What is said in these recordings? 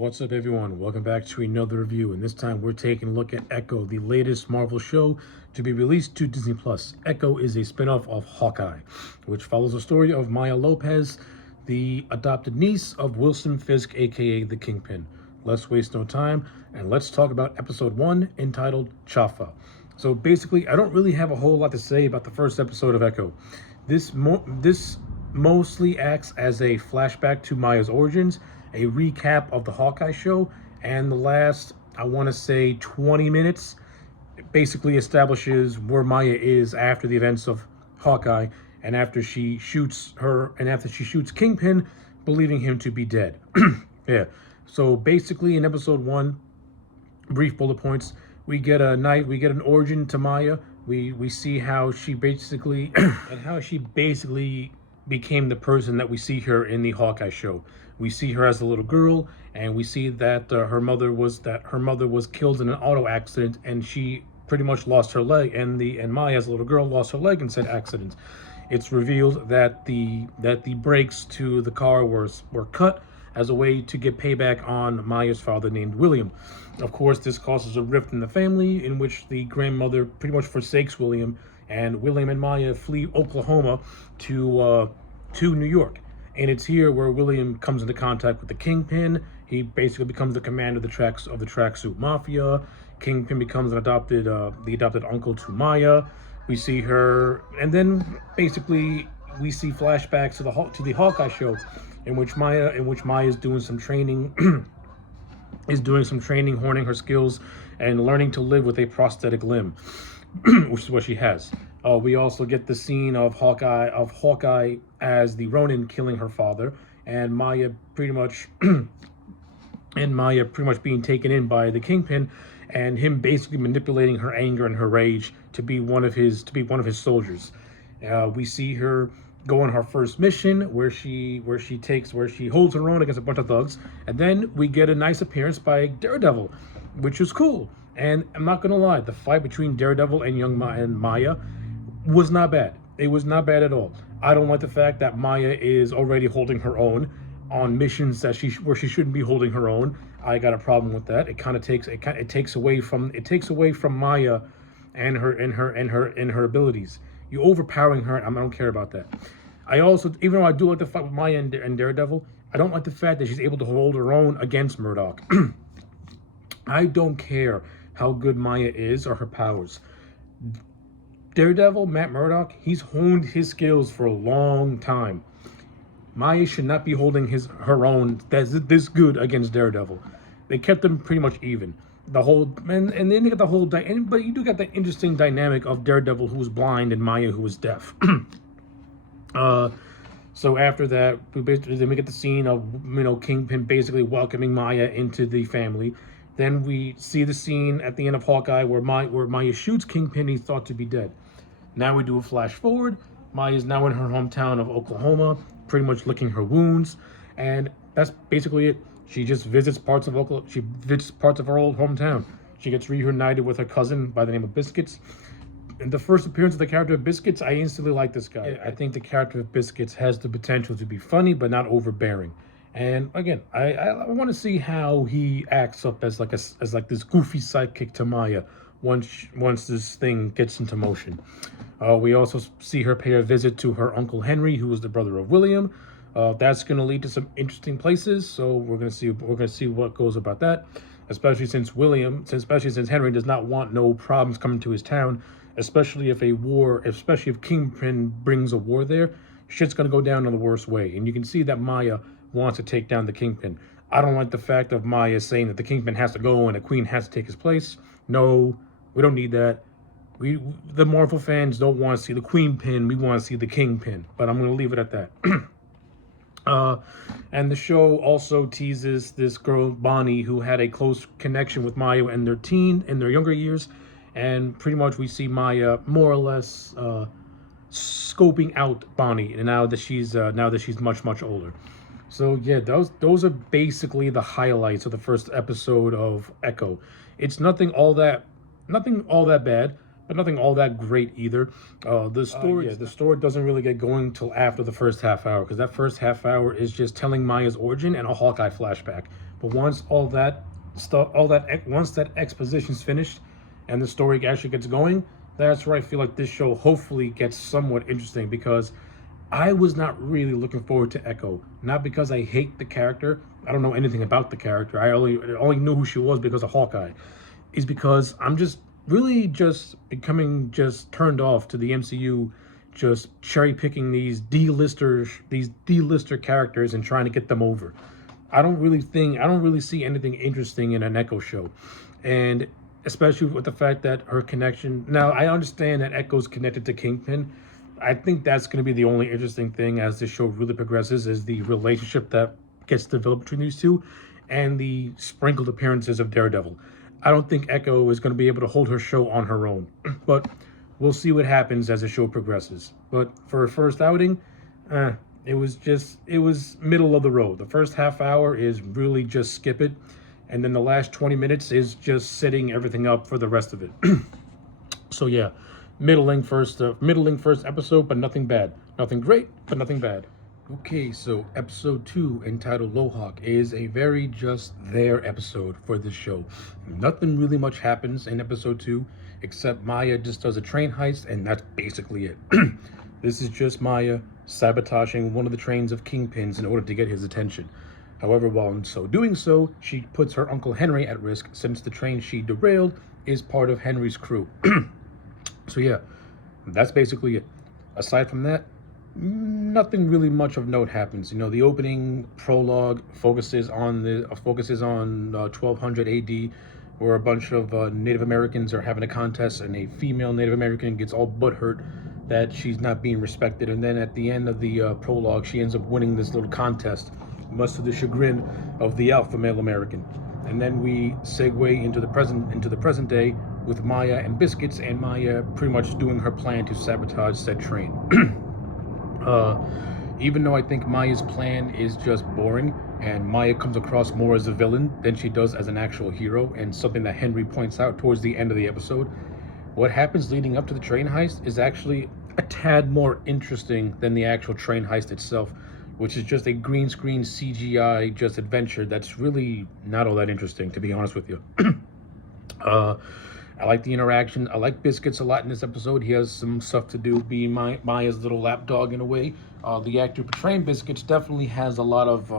What's up, everyone? Welcome back to another review, and this time we're taking a look at Echo, the latest Marvel show to be released to Disney+. Echo is a spinoff of Hawkeye, which follows the story of Maya Lopez, the adopted niece of Wilson Fisk, aka the Kingpin. Let's waste no time, and let's talk about episode 1, entitled Chafa. So basically, I don't really have a whole lot to say about the first episode of Echo. This mostly acts as a flashback to Maya's origins, a recap of the Hawkeye show, and the last, I want to say, 20 minutes basically establishes where Maya is after the events of Hawkeye and after she shoots Kingpin, believing him to be dead. Yeah. So basically, in episode 1, brief bullet points, we get an origin to Maya. We see how she basically became the person that we see her in the Hawkeye show. We see her as a little girl, and we see that her mother was killed in an auto accident, and she pretty much lost her leg. And Maya, as a little girl, lost her leg in said accident. It's revealed that the brakes to the car were cut as a way to get payback on Maya's father, named William. Of course, this causes a rift in the family, in which the grandmother pretty much forsakes William, and William and Maya flee Oklahoma to New York. And it's here where William comes into contact with the Kingpin. He basically becomes the commander of the Tracksuit Mafia. Kingpin becomes the adopted uncle to Maya. We see her, and then basically we see flashbacks to the Hawkeye show, in which Maya is doing some training, honing her skills, and learning to live with a prosthetic limb, which is what she has. We also get the scene of Hawkeye as the Ronin killing her father, and Maya pretty much being taken in by the Kingpin, and him basically manipulating her anger and her rage to be one of his soldiers. We see her go on her first mission, where she holds her own against a bunch of thugs, and then we get a nice appearance by Daredevil, which is cool. And I'm not gonna lie, the fight between Daredevil and Maya was not bad. It was not bad at all. I don't like the fact that Maya is already holding her own on missions where she shouldn't be holding her own. I got a problem with that. It takes away from Maya and her abilities. You overpowering her, I don't care about that. I also, even though I do like the fight with Maya and Daredevil, I don't like the fact that she's able to hold her own against Murdoch. I don't care how good Maya is or her powers. Daredevil, Matt Murdock, he's honed his skills for a long time. Maya should not be holding her own this good against Daredevil. They kept them pretty much even. And then they got the whole, but you do get the interesting dynamic of Daredevil, who was blind, and Maya, who was deaf. So after that, we get the scene of Kingpin basically welcoming Maya into the family. Then we see the scene at the end of Hawkeye where Maya shoots Kingpin. He's thought to be dead. Now we do a flash forward. Maya is now in her hometown of Oklahoma, pretty much licking her wounds, and that's basically it. She just visits parts of Oklahoma. She visits parts of her old hometown. She gets reunited with her cousin by the name of Biscuits. In the first appearance of the character of Biscuits, I instantly like this guy. I think the character of Biscuits has the potential to be funny, but not overbearing. And again, I want to see how he acts up as this goofy sidekick to Maya once this thing gets into motion. We also see her pay a visit to her Uncle Henry, who was the brother of William. That's going to lead to some interesting places. So we're going to see what goes about that, especially since Henry does not want no problems coming to his town, especially if Kingpin brings a war there. Shit's going to go down in the worst way, and you can see that Maya wants to take down the Kingpin. I don't like the fact of Maya saying that the Kingpin has to go and the Queen has to take his place. No, we don't need that. The Marvel fans don't want to see the Queen pin. We want to see the Kingpin. But I'm going to leave it at that. And the show also teases this girl, Bonnie, who had a close connection with Maya in their younger years. And pretty much we see Maya more or less scoping out Bonnie, and now that she's much older. So yeah, those are basically the highlights of the first episode of Echo. It's nothing all that bad, but nothing all that great either. The story doesn't really get going till after the first half hour, because that first half hour is just telling Maya's origin and a Hawkeye flashback. But once that exposition's finished, and the story actually gets going, that's where I feel like this show hopefully gets somewhat interesting, because I was not really looking forward to Echo. Not because I hate the character. I don't know anything about the character. I only knew who she was because of Hawkeye. Is because I'm just really just becoming just turned off to the MCU, just cherry picking these D-lister characters and trying to get them over. I don't really see anything interesting in an Echo show, and especially with the fact that her connection. Now I understand that Echo's connected to Kingpin. I think that's going to be the only interesting thing as the show really progresses, is the relationship that gets developed between these two, and the sprinkled appearances of Daredevil. I don't think Echo is going to be able to hold her show on her own, but we'll see what happens as the show progresses. But for her first outing, it was middle of the road. The first half hour is really just skip it, and then the last 20 minutes is just setting everything up for the rest of it. So yeah, middling first episode, but nothing bad. Nothing great, but nothing bad. Okay, so episode 2, entitled Lohawk, is a very just there episode for this show. Nothing really much happens in episode 2, except Maya just does a train heist, and that's basically it. This is just Maya sabotaging one of the trains of Kingpin's in order to get his attention. However, while in doing so, she puts her Uncle Henry at risk, since the train she derailed is part of Henry's crew. So yeah, that's basically it. Aside from that, nothing really much of note happens. The opening prologue focuses on 1200 AD, where a bunch of Native Americans are having a contest, and a female Native American gets all butthurt that she's not being respected. And then at the end of the prologue, she ends up winning this little contest, much to the chagrin of the alpha male American. And then we segue into the present day, with Maya and Biscuits, and Maya pretty much doing her plan to sabotage said train. Even though I think Maya's plan is just boring, and Maya comes across more as a villain than she does as an actual hero, and something that Henry points out towards the end of the episode, what happens leading up to the train heist is actually a tad more interesting than the actual train heist itself, which is just a green screen CGI just adventure that's really not all that interesting, to be honest with you. I like the interaction. I like Biscuits a lot in this episode. He has some stuff to do, being Maya's little lapdog in a way. The actor portraying Biscuits definitely has a lot of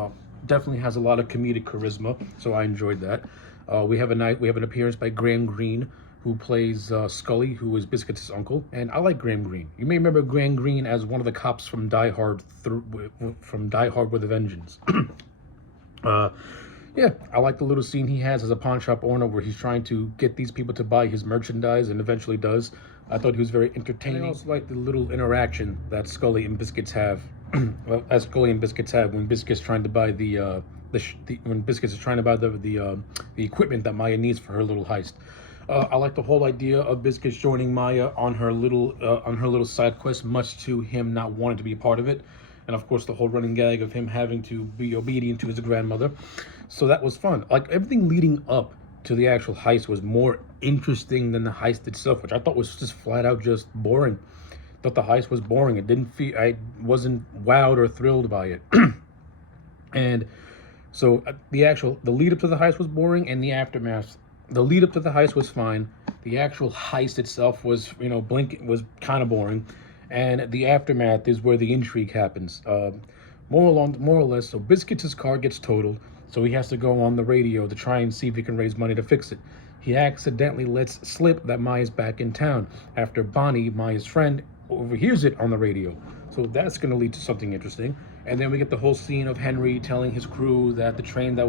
comedic charisma, so I enjoyed that. We have an appearance by Graham Greene, who plays Scully, who is Biscuits' uncle, and I like Graham Greene. You may remember Graham Greene as one of the cops from Die Hard with a Vengeance. Yeah, I like the little scene he has as a pawn shop owner, where he's trying to get these people to buy his merchandise, and eventually does. I thought he was very entertaining. And I also like the little interaction that Scully and Biscuits have, when Biscuits trying to buy the equipment that Maya needs for her little heist. I like the whole idea of Biscuits joining Maya on her little side quest, much to him not wanting to be a part of it. And of course, the whole running gag of him having to be obedient to his grandmother. So that was fun. Like, everything leading up to the actual heist was more interesting than the heist itself, which I thought was just flat out just boring. I thought the heist was boring. I wasn't wowed or thrilled by it. And so the lead up to the heist was boring, and the aftermath. The lead up to the heist was fine. The actual heist itself was, was kind of boring. And the aftermath is where the intrigue happens. More or less, so Biscuits' car gets totaled, so he has to go on the radio to try and see if he can raise money to fix it. He accidentally lets slip that Maya's back in town, after Bonnie, Maya's friend, overhears it on the radio. So that's going to lead to something interesting. And then we get the whole scene of Henry telling his crew that the train that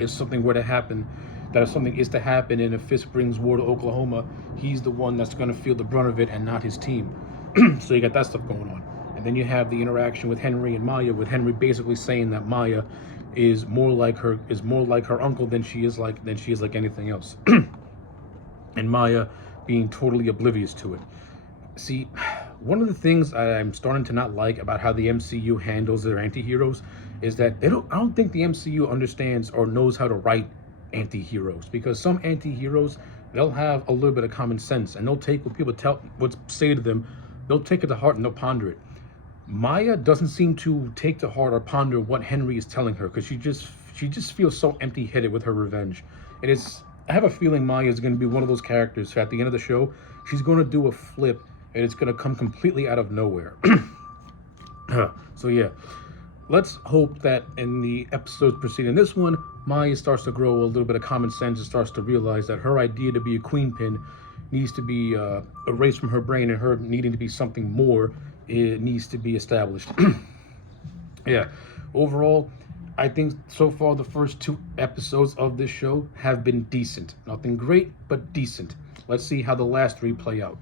if something were to happen, that if something is to happen and if Fisk brings war to Oklahoma, he's the one that's going to feel the brunt of it and not his team. So you got that stuff going on. And then you have the interaction with Henry and Maya, with Henry basically saying that Maya is more like her uncle than she is like anything else. And Maya being totally oblivious to it. See, one of the things I'm starting to not like about how the MCU handles their anti-heroes is that I don't think the MCU understands or knows how to write anti-heroes, because some anti-heroes, they'll have a little bit of common sense, and they'll take what people say to them, they'll take it to heart and they'll ponder it. Maya doesn't seem to take to heart or ponder what Henry is telling her because she just feels so empty-headed with her revenge. And it's I have a feeling Maya is going to be one of those characters who at the end of the show she's going to do a flip and it's going to come completely out of nowhere. So yeah, let's hope that in the episodes preceding this one, Maya starts to grow a little bit of common sense and starts to realize that her idea to be a queen pin needs to be erased from her brain, and her needing to be something more, it needs to be established. Yeah, overall, I think so far the first 2 episodes of this show have been decent. Nothing great, but decent. Let's see how the last 3 play out.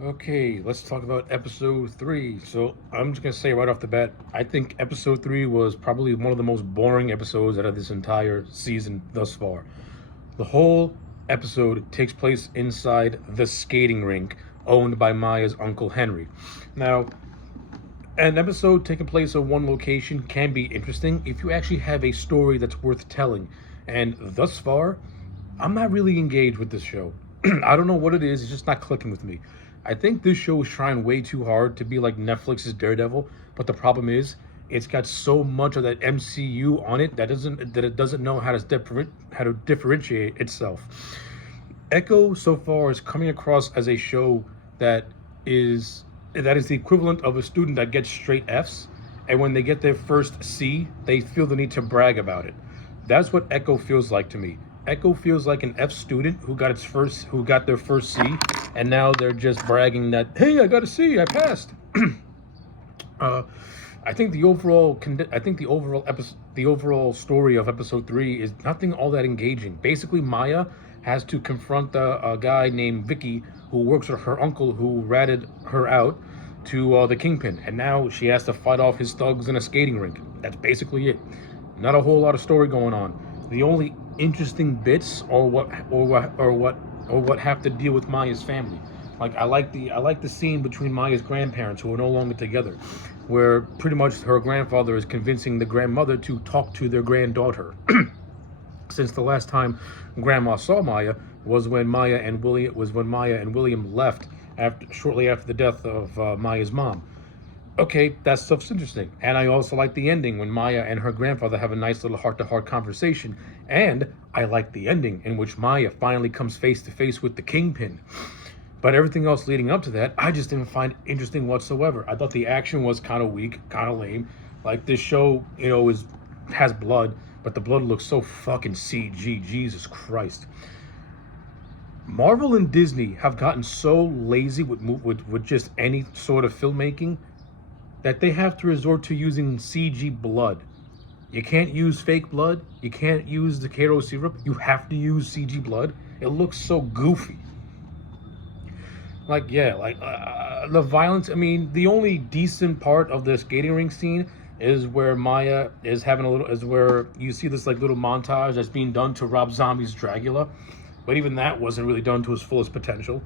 Okay, let's talk about episode 3. So I'm just gonna say right off the bat, I think episode 3 was probably one of the most boring episodes out of this entire season thus far. The whole episode takes place inside the skating rink owned by Maya's uncle Henry. Now, an episode taking place in one location can be interesting if you actually have a story that's worth telling. And thus far, I'm not really engaged with this show. I don't know what it is, it's just not clicking with me. I think this show is trying way too hard to be like Netflix's Daredevil, but the problem is it's got so much of that MCU on it that it doesn't know how to differentiate itself. Echo so far is coming across as a show that is the equivalent of a student that gets straight Fs, and when they get their first C, they feel the need to brag about it. That's what Echo feels like to me. Echo feels like an F student who got their first C, and now they're just bragging that, hey, I got a C, I passed. I think the overall story of episode 3 is nothing all that engaging. Basically, Maya has to confront a guy named Vicky who works with her uncle who ratted her out to the Kingpin, and now she has to fight off his thugs in a skating rink. That's basically it. Not a whole lot of story going on. The only interesting bits are what have to deal with Maya's family. Like I like the scene between Maya's grandparents who are no longer together, where pretty much her grandfather is convincing the grandmother to talk to their granddaughter. Since the last time Grandma saw Maya was when Maya and William left shortly after the death of Maya's mom. Okay, that stuff's interesting. And I also like the ending when Maya and her grandfather have a nice little heart-to-heart conversation. And I like the ending in which Maya finally comes face-to-face with the Kingpin. But everything else leading up to that, I just didn't find interesting whatsoever. I thought the action was kind of weak, kind of lame. Like, this show, has blood, but the blood looks so fucking CG. Jesus Christ. Marvel and Disney have gotten so lazy with just any sort of filmmaking that they have to resort to using CG blood. You can't use fake blood. You can't use the Karo syrup. You have to use CG blood. It looks so goofy. The violence. I mean, the only decent part of the skating rink scene is where Maya is where you see this little montage that's being done to Rob Zombie's Dracula. But even that wasn't really done to his fullest potential.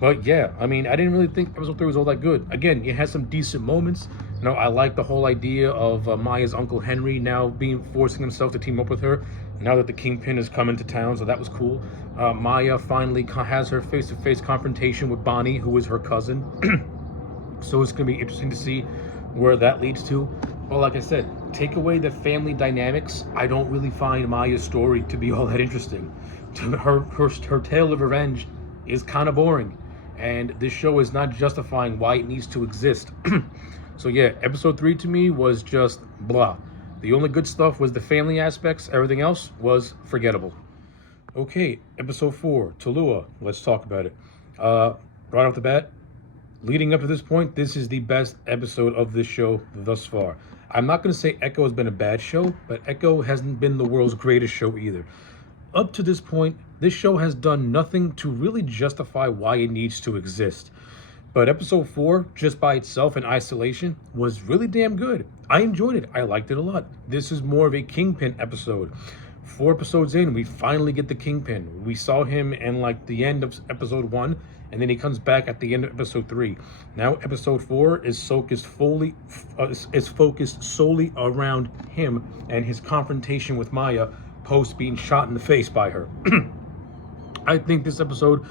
But yeah, I mean, I didn't really think episode 3 was all that good. Again, it has some decent moments. I like the whole idea of Maya's uncle Henry now forcing himself to team up with her now that the Kingpin has come into town, so that was cool. Maya finally has her face-to-face confrontation with Bonnie, who is her cousin. So it's going to be interesting to see where that leads to. Well, like I said, take away the family dynamics, I don't really find Maya's story to be all that interesting. Her tale of revenge is kind of boring, and this show is not justifying why it needs to exist. So yeah, episode 3 to me was just blah. The only good stuff was the family aspects. Everything else was forgettable. Okay, episode 4, Tallulah. Let's talk about it. Right off the bat, leading up to this point, this is the best episode of this show thus far. I'm not going to say Echo has been a bad show, but Echo hasn't been the world's greatest show either. Up to this point, this show has done nothing to really justify why it needs to exist. But episode 4, just by itself in isolation, was really damn good. I enjoyed it. I liked it a lot. This is more of a Kingpin episode. 4 episodes in, we finally get the Kingpin. We saw him in the end of episode 1, and then he comes back at the end of episode 3. Now episode 4 is focused solely around him and his confrontation with Maya post being shot in the face by her. I think this episode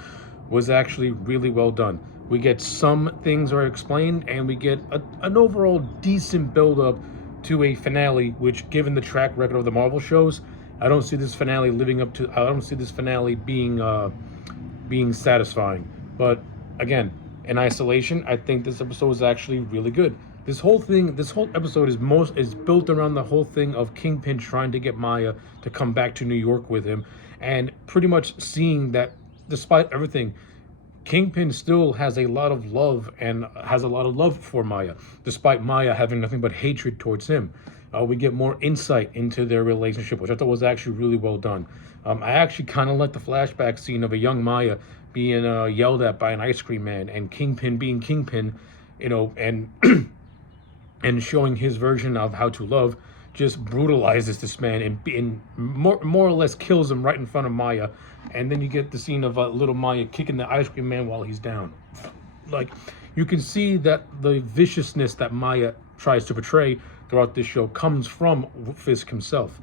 was actually really well done. We get some things are explained, and we get an overall decent build-up to a finale, which, given the track record of the Marvel shows, I don't see this finale living up to. I don't see this finale being satisfying. But again, in isolation, I think this episode is actually really good. This whole episode is built around the whole thing of Kingpin trying to get Maya to come back to New York with him, and pretty much seeing that despite everything, Kingpin still has a lot of love and has a lot of love for Maya, despite Maya having nothing but hatred towards him. We get more insight into their relationship, which I thought was actually really well done. I actually kind of like the flashback scene of a young Maya being yelled at by an ice cream man, and Kingpin being Kingpin, and and showing his version of how to love, just brutalizes this man and more or less kills him right in front of Maya. And then you get the scene of little Maya kicking the ice cream man while he's down. Like, you can see that the viciousness that Maya tries to portray throughout this show comes from Fisk himself.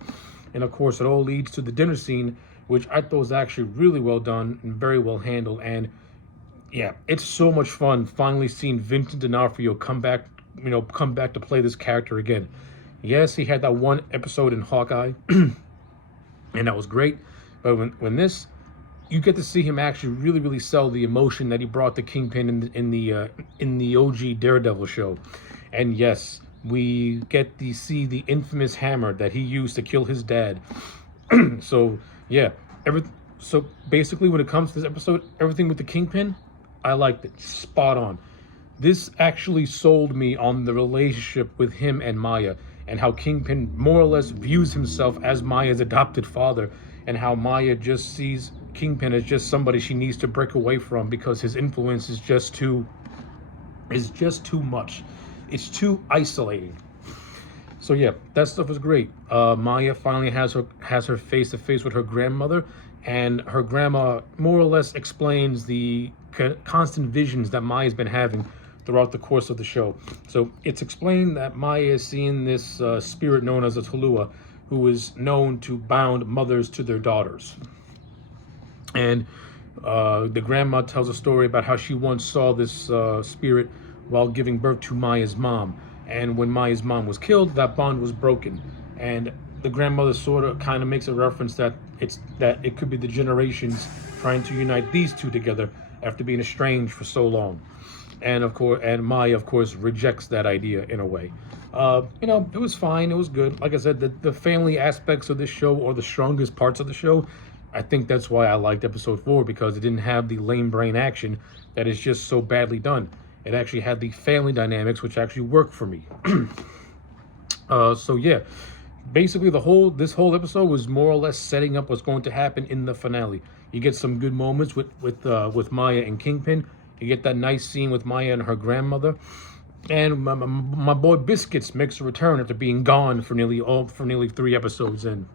And of course, it all leads to the dinner scene, which I thought was actually really well done and very well handled. And yeah, it's so much fun finally seeing Vincent D'Onofrio come back to play this character again. Yes, he had that one episode in Hawkeye, and that was great. But when this, you get to see him actually really, really sell the emotion that he brought to Kingpin in the OG Daredevil show. And yes, we get to see the infamous hammer that he used to kill his dad. So yeah, so basically, when it comes to this episode, everything with the Kingpin, I liked it. Spot on. This actually sold me on the relationship with him and Maya, and how Kingpin more or less views himself as Maya's adopted father, and how Maya just sees Kingpin as just somebody she needs to break away from because his influence is just too much. It's too isolating. So yeah, that stuff was great. Maya finally has her face to face with her grandmother, and her grandma more or less explains the constant visions that Maya's been having throughout the course of the show. So it's explained that Maya is seeing this spirit known as a Talua, who is known to bound mothers to their daughters. And the grandma tells a story about how she once saw this spirit while giving birth to Maya's mom. And when Maya's mom was killed, that bond was broken. And the grandmother sort of kind of makes a reference that it could be the generations trying to unite these two together after being estranged for so long. And of course, Maya, of course, rejects that idea in a way. It was fine. It was good. Like I said, the family aspects of this show are the strongest parts of the show. I think that's why I liked episode 4, because it didn't have the lame brain action that is just so badly done. It actually had the family dynamics, which actually worked for me. So yeah, basically this whole episode was more or less setting up what's going to happen in the finale. You get some good moments with Maya and Kingpin. You get that nice scene with Maya and her grandmother, and my boy Biscuits makes a return after being gone for nearly 3 episodes in.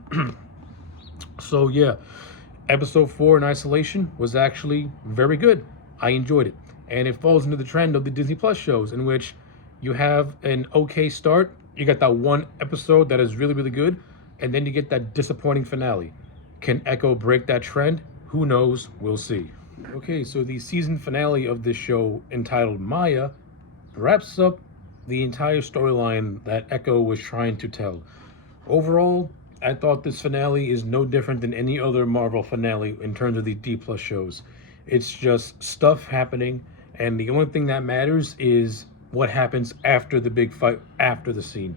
So yeah, episode 4 in isolation was actually very good. I enjoyed it, and it falls into the trend of the Disney Plus shows, in which you have an okay start, you got that one episode that is really, really good, and then you get that disappointing finale. Can Echo break that trend? Who knows? We'll see. Okay, so the season finale of this show, entitled Maya, wraps up the entire storyline that Echo was trying to tell. Overall, I thought this finale is no different than any other Marvel finale in terms of the D+ shows. It's just stuff happening, and the only thing that matters is what happens after the big fight, after the scene.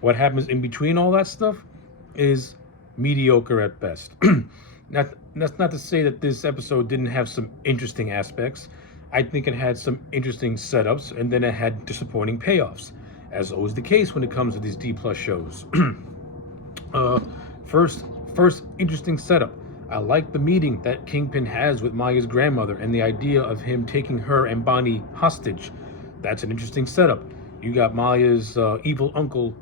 What happens in between all that stuff is mediocre at best. That's not to say that this episode didn't have some interesting aspects. I think it had some interesting setups, and then it had disappointing payoffs, as always the case when it comes to these D+ shows. First interesting setup. I like the meeting that Kingpin has with Maya's grandmother, and the idea of him taking her and Bonnie hostage. That's an interesting setup. You got Maya's evil uncle,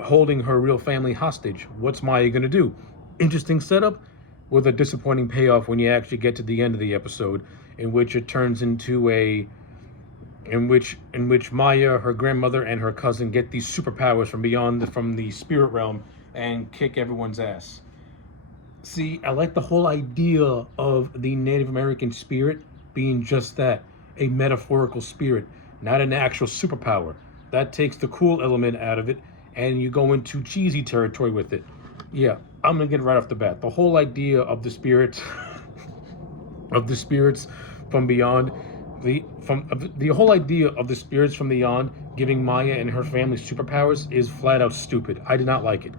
holding her real family hostage. What's Maya gonna do? Interesting setup, with a disappointing payoff when you actually get to the end of the episode, in which it turns into in which Maya, her grandmother, and her cousin get these superpowers from the spirit realm and kick everyone's ass. See, I like the whole idea of the Native American spirit being just that, a metaphorical spirit, not an actual superpower. That takes the cool element out of it, and you go into cheesy territory with it. Yeah, I'm gonna get right off the bat. The whole idea of the spirits, of the spirits from beyond, the whole idea of the spirits from beyond giving Maya and her family superpowers is flat out stupid. I did not like it.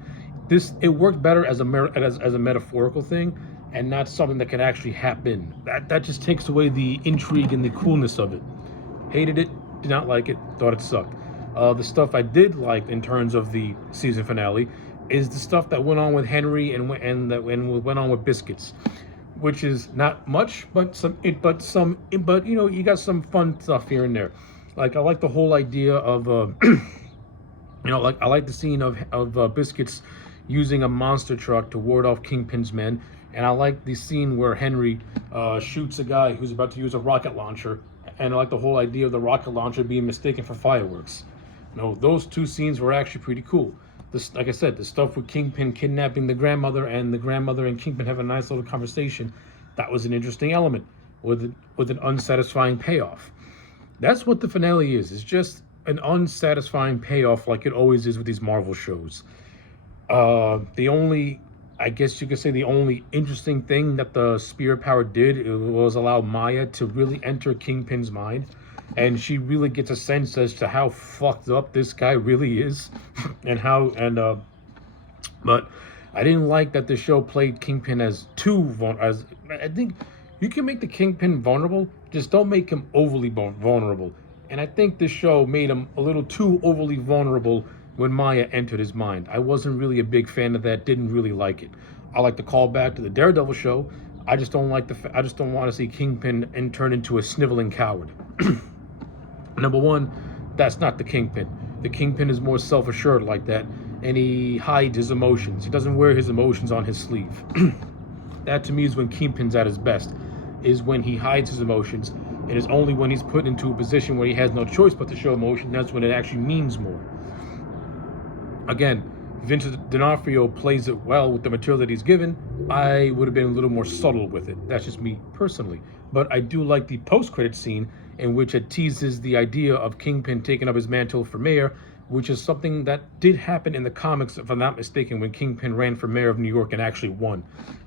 It worked better as a metaphorical thing, and not something that can actually happen. That just takes away the intrigue and the coolness of it. Hated it, did not like it, thought it sucked. The stuff I did like in terms of the season finale is the stuff that went on with Henry and went on with Biscuits, which is not much, but you got some fun stuff here and there. Like I like the whole idea of like I like the scene of Biscuits using a monster truck to ward off Kingpin's men, and I like the scene where Henry shoots a guy who's about to use a rocket launcher, and I like the whole idea of the rocket launcher being mistaken for fireworks. No, those two scenes were actually pretty cool. This, like I said, the stuff with Kingpin kidnapping the grandmother and the grandmother and Kingpin have a nice little conversation. That was an interesting element with an unsatisfying payoff. That's what the finale is. It's just an unsatisfying payoff, like it always is with these Marvel shows. I guess you could say the only interesting thing that the spirit power did was allow Maya to really enter Kingpin's mind, and she really gets a sense as to how fucked up this guy really is, but I didn't like that the show played Kingpin as I think you can make the Kingpin vulnerable, just don't make him overly vulnerable. And I think this show made him a little too overly vulnerable when Maya entered his mind. I wasn't really a big fan of that, didn't really like it. I like the callback to the Daredevil show. I just don't want to see Kingpin and turn into a sniveling coward. Number one, that's not the Kingpin. The Kingpin is more self-assured like that, and he hides his emotions. He doesn't wear his emotions on his sleeve. That to me is when Kingpin's at his best, is when he hides his emotions, and it's only when he's put into a position where he has no choice but to show emotion, that's when it actually means more. Again, Vincent D'Onofrio plays it well with the material that he's given. I would have been a little more subtle with it. That's just me personally. But I do like the post-credit scene in which it teases the idea of Kingpin taking up his mantle for mayor, which is something that did happen in the comics, if I'm not mistaken, when Kingpin ran for mayor of New York and actually won.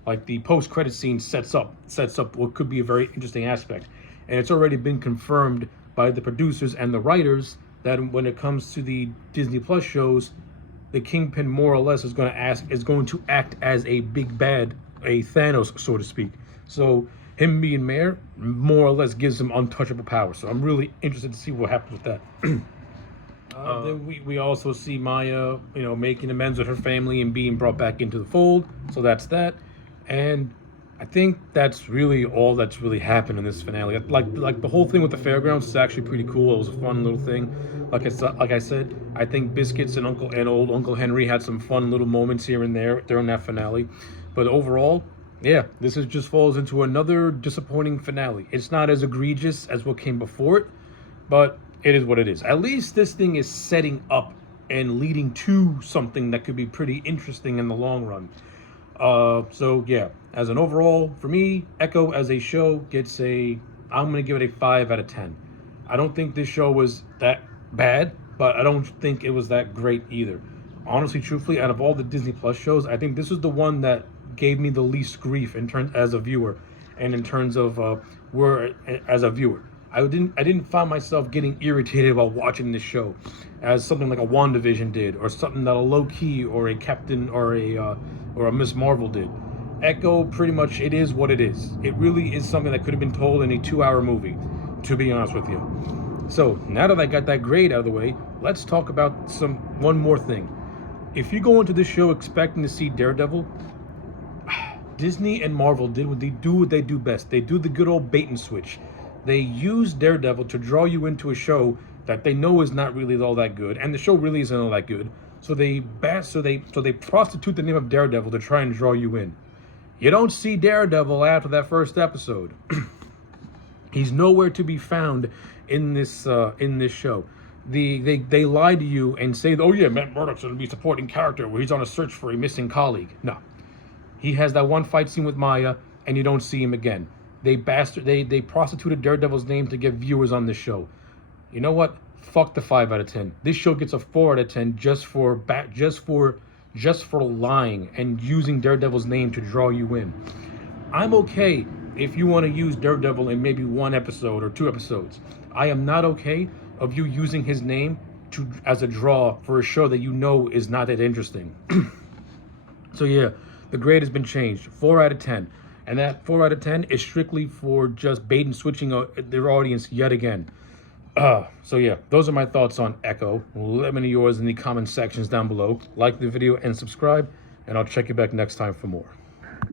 Like the post-credit scene sets up what could be a very interesting aspect. And it's already been confirmed by the producers and the writers that when it comes to the Disney Plus shows, the Kingpin more or less is going to act as a big bad, a Thanos, so to speak. So him being mayor more or less gives him untouchable power. So I'm really interested to see what happens with that. Then we also see Maya, making amends with her family and being brought back into the fold. So that's that. And I think that's really all that's really happened in this finale. Like the whole thing with the fairgrounds is actually pretty cool. It was a fun little thing. Like I said, I think Biscuits and old Uncle Henry had some fun little moments here and there during that finale. But overall, yeah, this just falls into another disappointing finale. It's not as egregious as what came before it, but it is what it is. At least this thing is setting up and leading to something that could be pretty interesting in the long run. So yeah, as an overall, for me, Echo as a show I'm going to give it a 5 out of 10. I don't think this show was that bad, but I don't think it was that great either. Honestly, truthfully, out of all the Disney Plus shows, I think this was the one that gave me the least grief as a viewer, and in terms of as a viewer. I didn't find myself getting irritated about watching this show as something like a WandaVision did, or something that a Loki or a Captain or a Miss Marvel did. Echo, pretty much, it is what it is. It really is something that could have been told in a 2-hour movie, to be honest with you. So now that I got that grade out of the way, let's talk about one more thing. If you go into this show expecting to see Daredevil, Disney and Marvel did what they do best. They do the good old bait and switch. They use Daredevil to draw you into a show that they know is not really all that good, and the show really isn't all that good. So they prostitute the name of Daredevil to try and draw you in. You don't see Daredevil after that first episode. He's nowhere to be found in this show. They lie to you and say, oh yeah, Matt Murdock's going to be a supporting character where he's on a search for a missing colleague. No. He has that one fight scene with Maya, and you don't see him again. They prostituted Daredevil's name to get viewers on the show. You know what? Fuck the 5 out of 10. This show gets a 4 out of 10 just for lying and using Daredevil's name to draw you in. I'm okay if you want to use Daredevil in maybe 1 episode or 2 episodes. I am not okay of you using his name as a draw for a show that you know is not that interesting. So yeah, the grade has been changed. 4 out of 10. And that 4 out of 10 is strictly for just bait and switching their audience yet again. So yeah, those are my thoughts on Echo. Let me know yours in the comment sections down below. Like the video and subscribe, and I'll check you back next time for more.